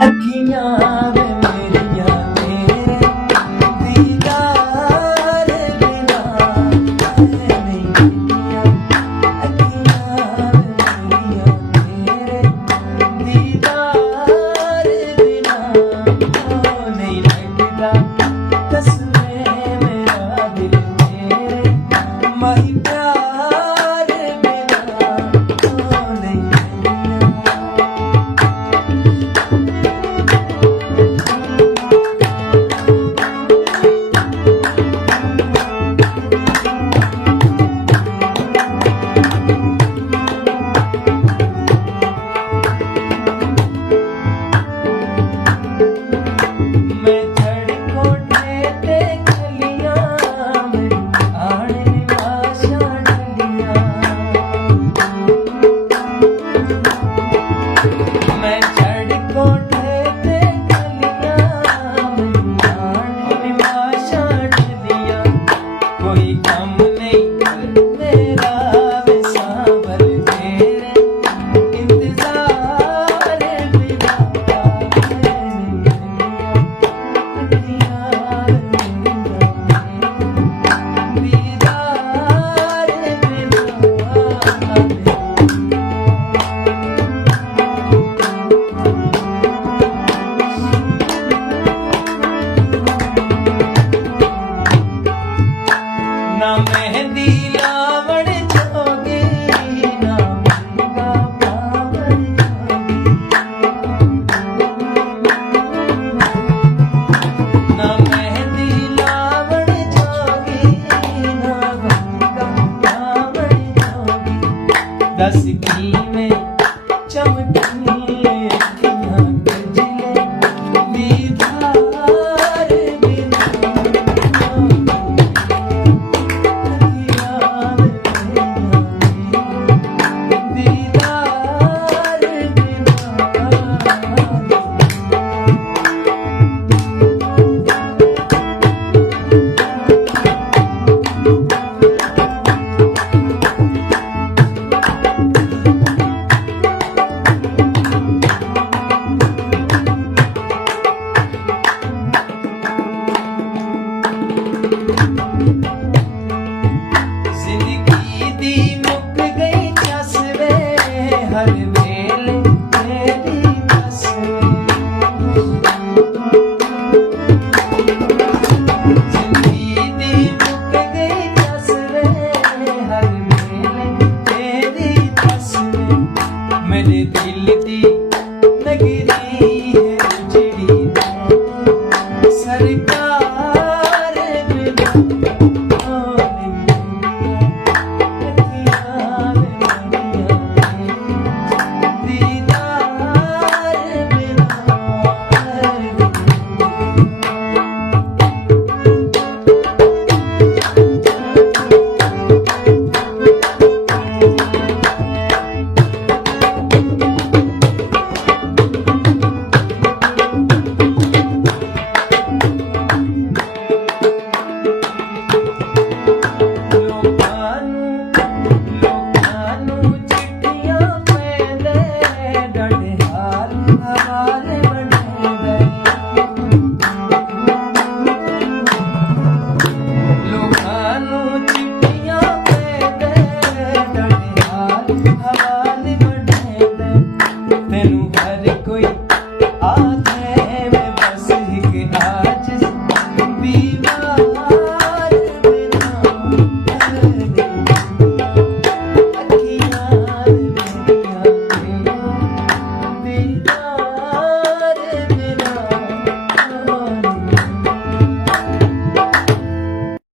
अखियां वे मेरिया तेरे दीदार बिना नहीं गिटिया। अखियां वे मेरिया तेरे दीदार बिना नहीं लगता। तस्मे मेरा दिल तेरे माही प्यार बिना नहीं लगता। मैं झड़ कोठे ते खलियां में आने निवासा डलियां। मैं झड़ कोठे ते खलियां में आने निवासा डलियां। कोई कम नहीं मेरा वे सांभल तेरे इंतजार बिना नहीं दीदार बिना। ना मेहंदी लावण जोगी ना मुंगा पावण जोगी। ना मेहंदी लावण जोगी ना मुंगा पावण जोगी। दस कीवें चमकी अखियां कजले दीदार बिना। दीदार बिना